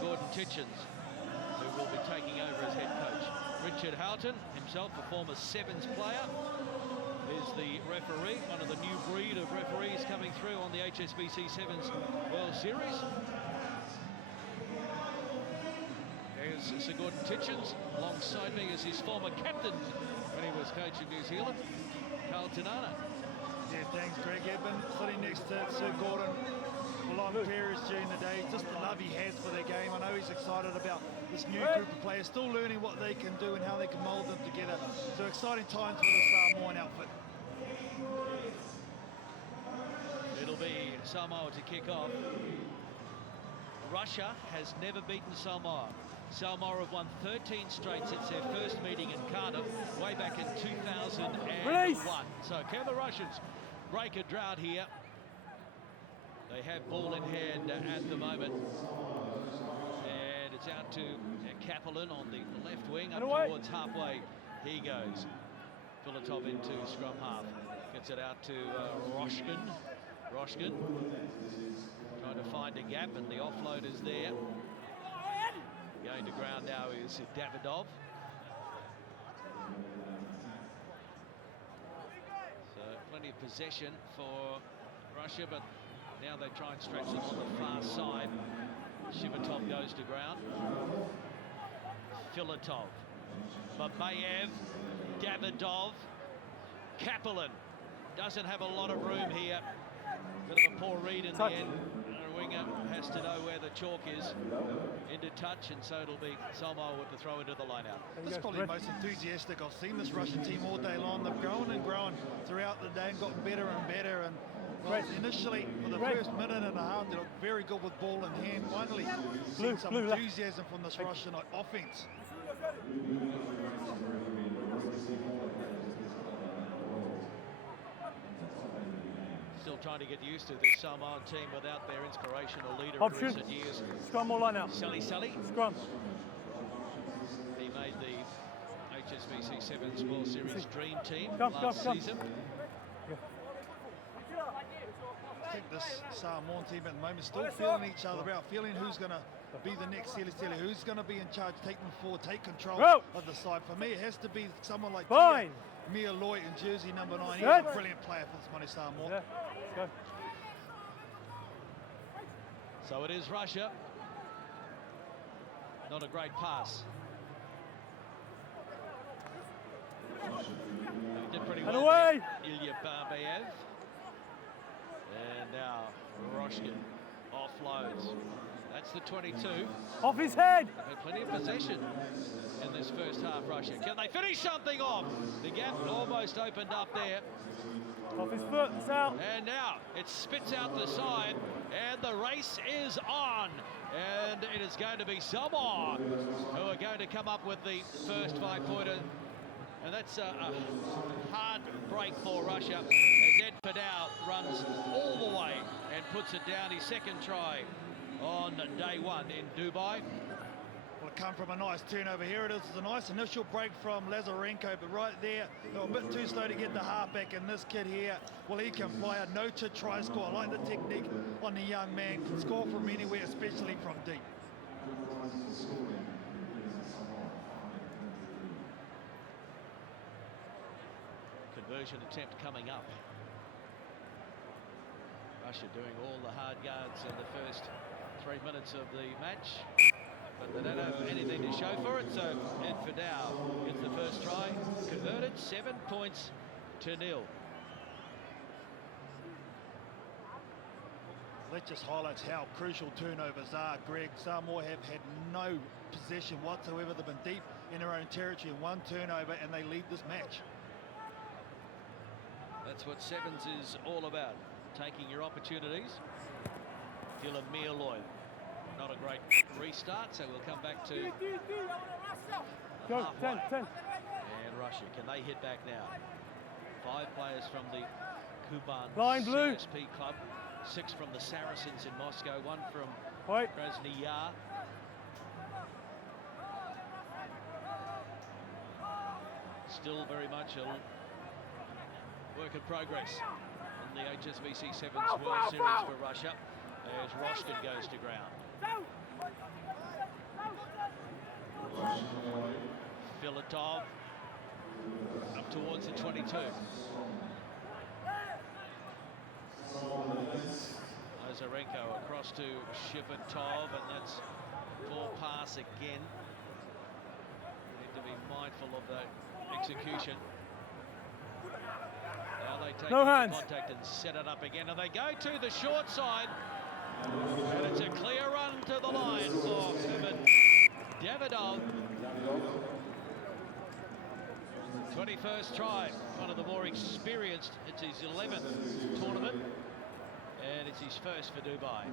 Gordon Titchens, who will be taking over as head coach. Richard Houghton, himself a former Sevens player, is the referee, one of the new breed of referees coming through on the HSBC Sevens World Series. There's Sir Gordon Titchens. Alongside me is his former captain when he was coaching New Zealand, Carl Tanana. Yeah, thanks, Greg. Yeah, been sitting next to Sir Gordon for long periods during the day. Just the love he has for their game. I know he's excited about this new group of players, still learning what they can do and how they can mould them together. So exciting times for the Samoan outfit. It'll be Samoa to kick off. Russia has never beaten Samoa. Samoa have won 13 straight since their first meeting in Cardiff way back in 2001. So can the Russians break a drought here? They have ball in hand at the moment. And it's out to Kaplan on the left wing, up towards halfway. He goes. Filatov into scrum half. Gets it out to Roshkin. Roshkin trying to find a gap, and the offload is there. Going to ground now is Davidov. So plenty of possession for Russia, but now they try and stretch them on the far side. Shivatov goes to ground. Filatov, Babayev, Davidov, Kaplan doesn't have a lot of room here. Bit of a poor read in the end. The winger has to know where the chalk is. Into touch, and so it'll be Samoa with the throw into the line-out. This is probably the most enthusiastic I've seen this Russian team all day long. They've grown and grown throughout the day and gotten better and better. And well, initially, for the first minute and a half, they looked very good with ball in hand. Finally, seeing some enthusiasm from this Russian offense. Still trying to get used to this Samoan team without their inspirational leader in recent years. Scrum all line out. Sally. Scrum. He made the HSBC Sevens World Series Dream Team last season. I think this Samoan team at the moment is still feeling each other out, feeling who's going to be the next Celestial, who's going to be in charge, take them forward, take control of the side. For me, it has to be someone like Mia Lloyd in jersey number 9. He's a brilliant player for this Money Samoa. Let's go. So it is Russia. Not a great pass. Did pretty well. Away. Ilya Babayev. And now Roshkin offloads. That's the 22. Off his head. They've had plenty of possession in this first half, Russia. Can they finish something off? The gap almost opened up there. Off his foot, it's out. And now it spits out the side, and the race is on. And it is going to be Samoa who are going to come up with the first 5-pointer. And that's a hard break for Russia as Ed Fidel runs all the way and puts it down. His second try on day one in Dubai. Well, it come from a nice turnover here. It is a nice initial break from Lazarenko, but right there, they were a bit too slow to get the halfback, and this kid here, well, he can fly a no-to try score. I like the technique on the young man. Can score from anywhere, especially from deep. Conversion attempt coming up. Russia doing all the hard yards in the first 3 minutes of the match, but they don't have anything to show for it, so Ed Fidel gets the first try, converted, 7 points to 0. That just highlights how crucial turnovers are, Greg. Samoa have had no possession whatsoever. They've been deep in their own territory, and one turnover, and they lead this match. That's what Sevens is all about, taking your opportunities. Dylan Mealoy, not a great restart, so we'll come back to Go, 10. And Russia, can they hit back now? 5 players from the Kuban CSP club, 6 from the Saracens in Moscow, 1 from Krasny Yar. Still very much a work in progress in the HSBC Sevens World Series for Russia. As Roshkin goes to ground. Tov up towards the 22. Ozarenko across to Shipper-Tov, and that's full pass again. Need to be mindful of that execution. Now they take contact and set it up again, and they go to the short side. And it's a clear run to the line for Kevin Davidov. 21st try, one of the more experienced. It's his 11th tournament, and it's his first for Dubai.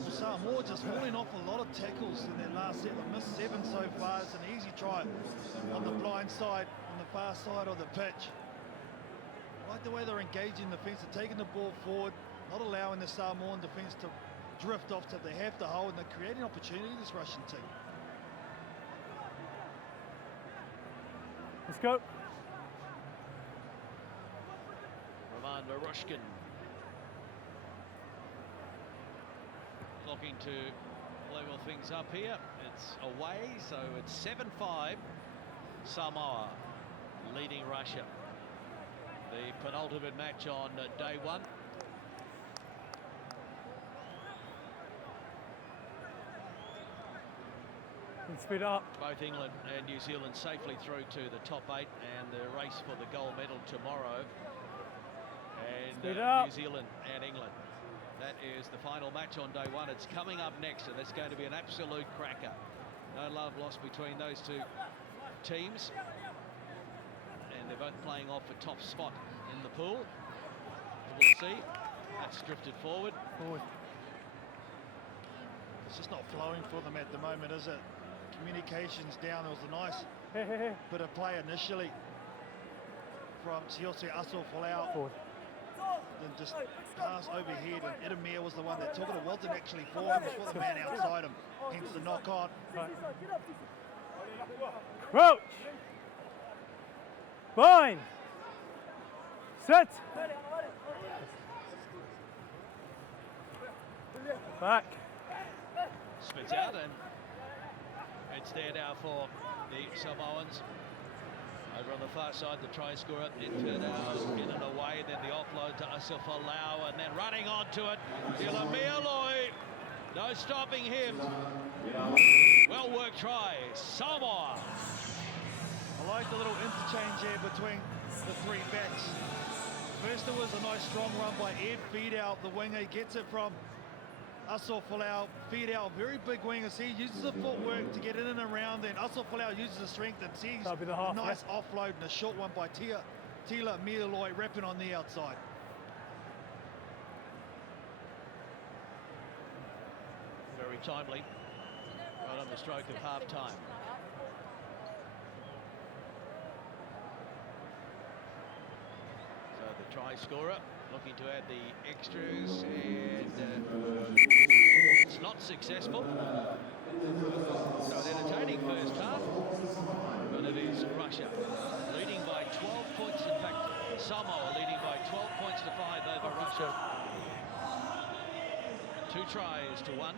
Well, Samoa just falling off a lot of tackles in their last set. They missed 7 so far. It's an easy try on the blind side, on the far side of the pitch. I like the way they're engaging the defence, they're taking the ball forward, not allowing the Samoan defence to drift off to they have to hold, and they're creating opportunity, this Russian team. Let's go. Roman Marushkin looking to level things up here. It's away, so it's 7-5. Samoa leading Russia. The penultimate match on day one. Speed up. Both England and New Zealand safely through to the top 8, and the race for the gold medal tomorrow. And New Zealand and England. That is the final match on day one. It's coming up next, and it's going to be an absolute cracker. No love lost between those two teams, and they're both playing off a top spot in the pool. We'll see. That's drifted forward. It's just not flowing for them at the moment, is it? Communications down. There was a nice bit of play initially from Siose Aso Folau. Then just pass overhead, and Edemir was the one that took it. It wasn't actually for him, it was for the man outside him, hence the knock on. Crouch! Bind! Set! Back! Spits out, and it's there now for the Samoans. Over on the far side, the try scorer, Interdow in and away, then the offload to Asafalau, and then running onto it, Ilamialoi. No stopping him. Well worked try, Samoa. I like the little interchange here between the three backs. First, there was a nice strong run by Ed, feed out the winger, he gets it from Aso Folau, feed out, very big wingers. He uses the footwork to get in and around, then Aso Folau uses the strength and sees a nice offload and a short one by Tila Mialoi wrapping on the outside. Very timely, right on the stroke of half time. So the try scorer looking to add the extras, and it's not successful. So an entertaining first half, but it is Russia leading by 12 points. In fact, Samoa leading by 12 points to 5 over Russia. 2 tries to 1.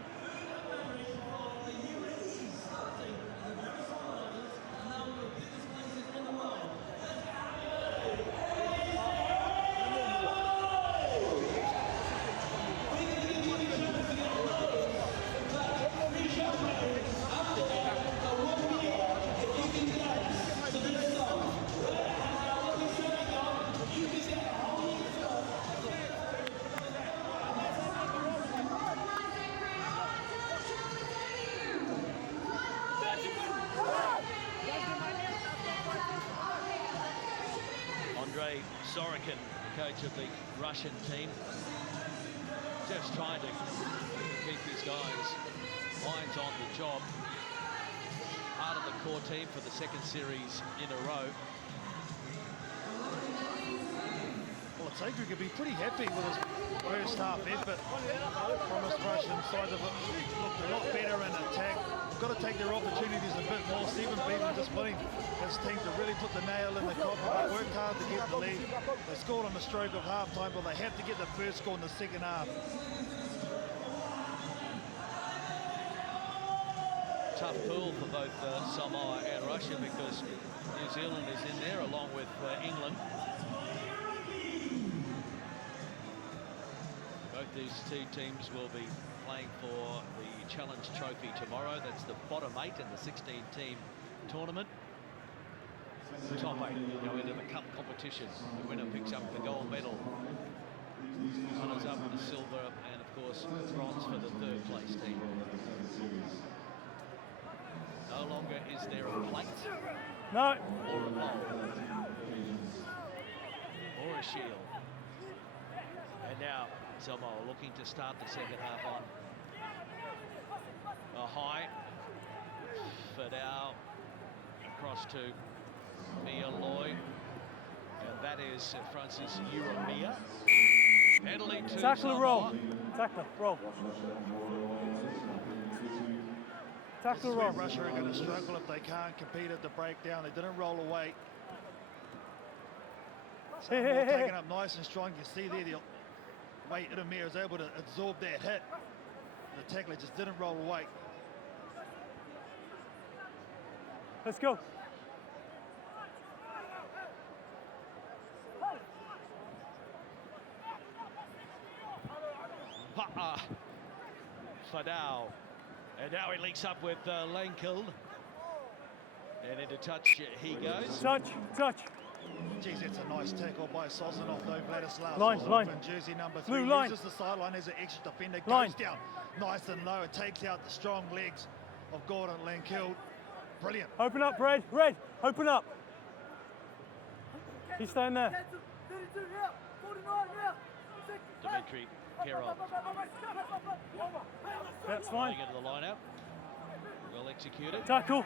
Sorokin, the coach of the Russian team, just trying to keep his guys' minds on the job. Part of the core team for the second series in a row. Well, I'd say we could be pretty happy with his first half effort from his Russian side of it. Looked a lot better in attack. Got to take their opportunities a bit more. Stephen Beaton just wanting his team to really put the nail in the coffin. They worked hard to get the lead. They scored on the stroke of half-time, but they have to get the first score in the second half. tough pool for both Samoa and Russia because New Zealand is in there along with England. Both these two teams will be playing for the Challenge Trophy tomorrow. That's the bottom 8 in the 16-team tournament. The top 8 go into the cup competition. The winner picks up the gold medal. Runners up with the silver and, of course, bronze for the third place team. No longer is there a plate. No. Or a bowl. Or a shield. And now Samoa looking to start the second half on a high. Fidel across to Mia Loy. And that is Francis Urumia. Penalty to Tackle Samoa. roll. Tackle roll. Tackle roll. Russia are going to struggle if they can't compete at the breakdown. They didn't roll away. Samoa taking up nice and strong. You see there the way Urumia is able to absorb that hit. The tackler just didn't roll away. Let's go. Fidel. And now he links up with Lankild. And into touch he goes. Touch, touch. Geez, that's a nice tackle by Sosinov though. Vladislav Line, Sosinov line. in jersey number 3. Blue line. Uses the sideline as an extra defender. Line. Goes down nice and low. It takes out the strong legs of Gordon Lankild. Brilliant. Open up, Red. Red, open up. He's staying there. Dmitry Kerov. That's fine. Into the line out. Well executed. Tackle.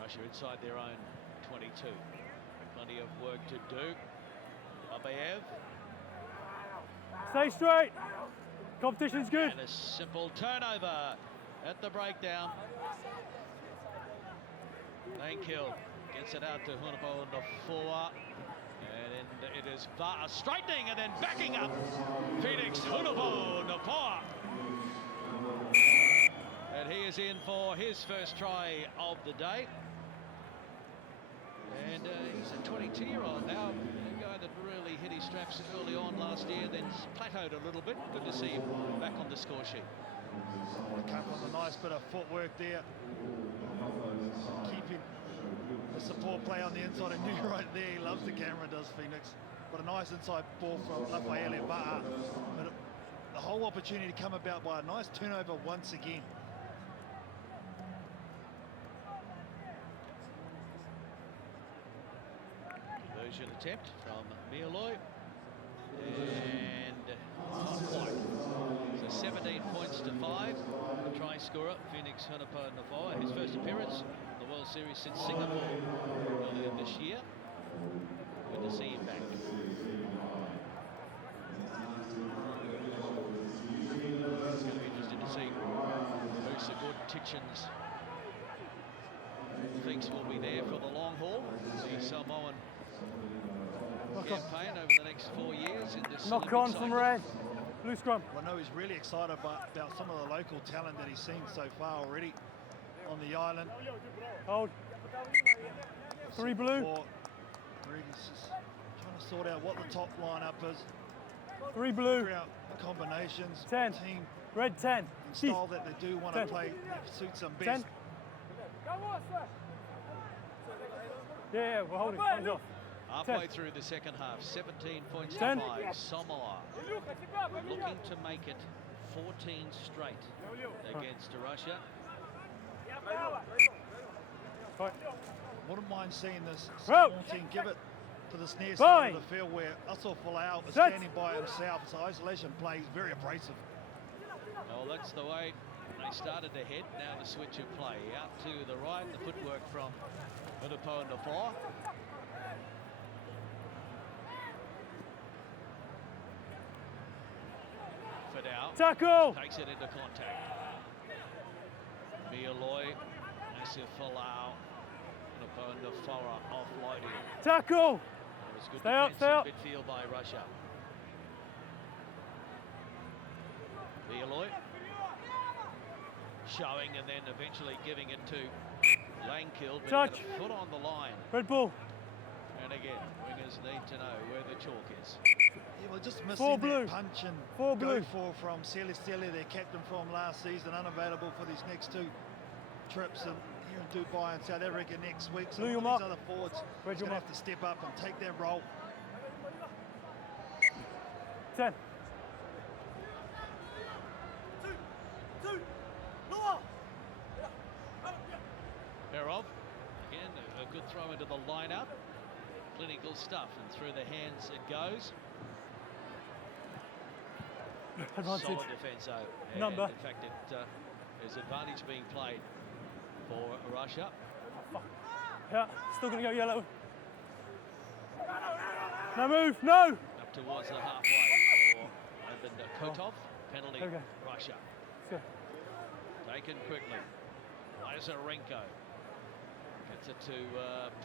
Russia inside their own 22. Plenty of work to do. Abayev. Stay straight. Competition's good. And a simple turnover at the breakdown. Lankild gets it out to Hunapo on the 4. And it is straightening and then backing up. Phoenix Hunapo Napoa. And he is in for his first try of the day. And he's a 22-year-old now, a guy that really hit his straps early on last year, then plateaued a little bit. Good to see him back on the score sheet. Come on, a nice bit of footwork there. Keeping the support play on the inside and knew right there. He loves the camera, does Phoenix. But a nice inside ball from Rafael Ba'a. But the whole opportunity to come about by a nice turnover once again. Conversion attempt from Mialoy. And not quite. So 17 points to 5. The try scorer, Phoenix Hunapo Napoa, his first appearance in the World Series since Singapore earlier this year. Good to see him back. It's going to be interesting to see who Sigurd Titchens thinks will be there for the long haul. The Samoan campaign over the next 4 years in this Knock Olympic on cycle. from Red. Blue scrum. I know he's really excited about some of the local talent that he's seen so far already on the island. Hold. 3 blue. He's just trying to sort out what the top lineup is. 3 blue. Figure out combinations, 10. team Red 10. and style that they do want to 10. play that suits them 10. best. Yeah, we're holding. Hands off. Halfway 10. through the second half, 17 points to 10. 5. Samoa looking to make it 14 straight against Russia. Right. Wouldn't mind seeing this Roll. Samoan team give it to this near Fine. side of the field where Aso Folau is Set. standing by himself. So isolation play is very abrasive. Well, that's the way they started to head. Now the switch of play. Out to the right, the footwork from Hunapo Napoa. Fidel Tackle. takes it into contact. Mialoy, Nassif Folau, Hunapo Napoa offloading. Tackle. It was good Stay up, defensive stay midfield by Russia. Mialoy showing and then eventually giving it to Langkill. Touch. Foot on the line. Red ball. And again, wingers need to know where the chalk is. Yeah, well, just missing that punch and Four go blue. for from Celestelia, their captain from last season, unavailable for these next 2 trips and here in Dubai and South Africa next week. So Blue, one your of these mark. other forwards Red, is your going to mark. have to step up and take that role. 10. Perov, again, a good throw into the lineup. Clinical stuff, and through the hands it goes. Advantage. Solid defence, though. And Number. in fact, there's advantage being played for Russia. Yeah, still going to go yellow. No move, no! Up towards the halfway for Ivan Kotov. Penalty, Okay. Russia. Let's go. Taken quickly. Lazarenko gets it to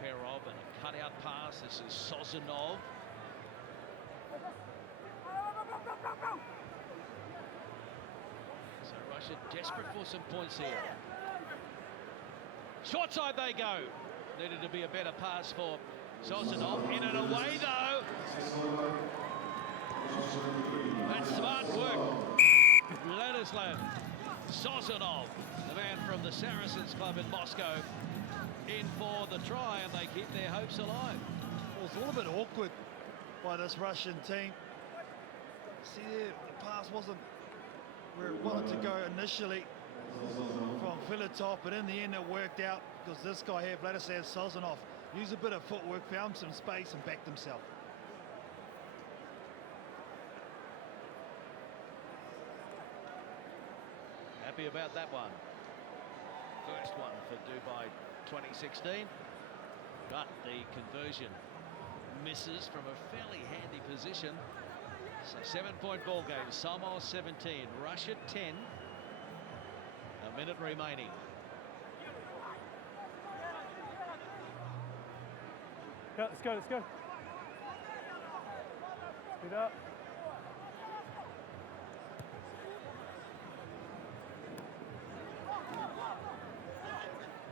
Perov and a cutout pass. This is Sozanov. So Russia desperate for some points here. Short side they go. Needed to be a better pass for Sozanov. In and away though. That's smart work. Vladislav Sozanov, the man from the Saracens club in Moscow, in for the try, and they keep their hopes alive. Well, it's a little bit awkward by this Russian team. See there, the pass wasn't where it wanted to go initially from Filatov, but in the end it worked out because this guy here, Vladislav Sozanov, used a bit of footwork, found some space and backed himself. Happy about that one. First one for Dubai 2016. But the conversion misses from a fairly handy position. So 7-point ball game. Samoa 17, Russia 10. A minute remaining. Yeah, let's go, let's go. Speed up.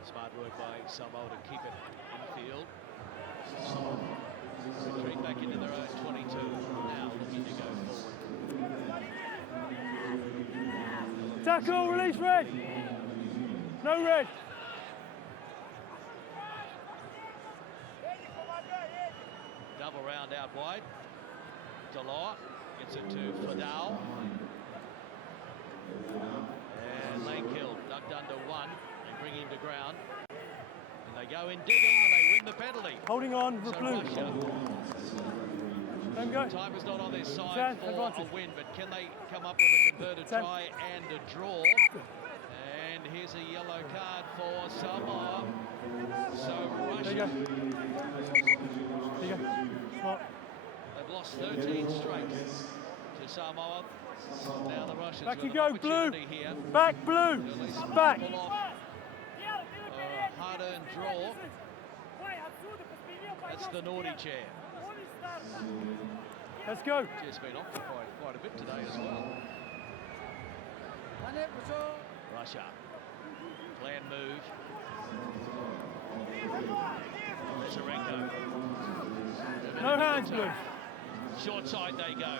Smart work by Samoa to keep it infield. Retreat back into their own 22. Now looking to go forward. Tackle, release red. No red. Double round out wide. Delor gets it to Fadal. And Langkill ducked under one. They bring him to ground. And they go in digging and they win the penalty. Holding on, So blue. Russia, Don't go. time is not on their side Chance, for advantage. a win, but can they come up with a converted Ten. try and a draw? And here's a yellow card for Samoa. So There you Russia, go. There you go. Smart. they've lost 13 straight to Samoa. Now the Russians Back with you an go, blue. opportunity here Back, blue. to at least Back. pull off a hard-earned draw. That's the naughty chair. Let's go. Chair's been occupied quite a bit today as well. Russia. Plan move. Lazarenko. No hands, blue. Short side they go.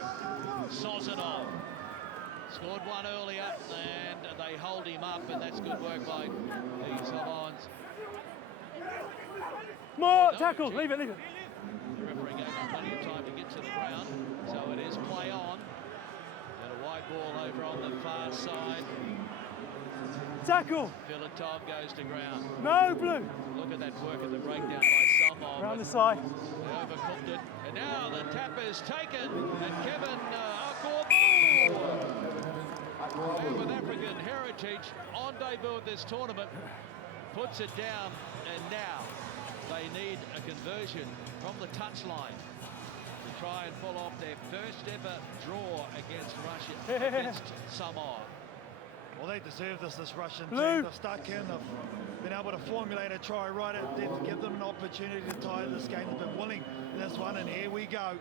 Sozanov. Scored one earlier and they hold him up, and that's good work by the Samoans. More No, tackle. gee. Leave it, leave it. The referee gave him plenty of time to get to the ground, so it is play on. And a wide ball over on the far side. Tackle. Filatov goes to ground. No, blue. Look at that work at the breakdown by Samoa. Around the side. They overcooked it. And now the tap is taken. And Kevin Akorbu, man with African heritage on debut at this tournament, puts it down. And now they need a conversion from the touchline to try and pull off their first ever draw against Russia, against Samoa. Well, they deserve this Russian Blue. team. They've stuck in, they've been able to formulate a try right at there to give them an opportunity to tie this game. They've been willing in this one, and here we go.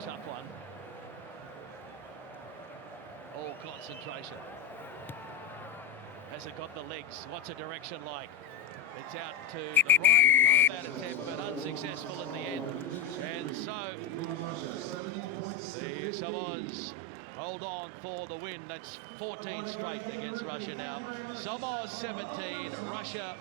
Tough one. concentration. Has it got the legs? What's a direction like? It's out to the right. Not a bad attempt, but unsuccessful in the end. And so the Samoans hold on for the win. That's 14 straight against Russia now. Samoa 17, Russia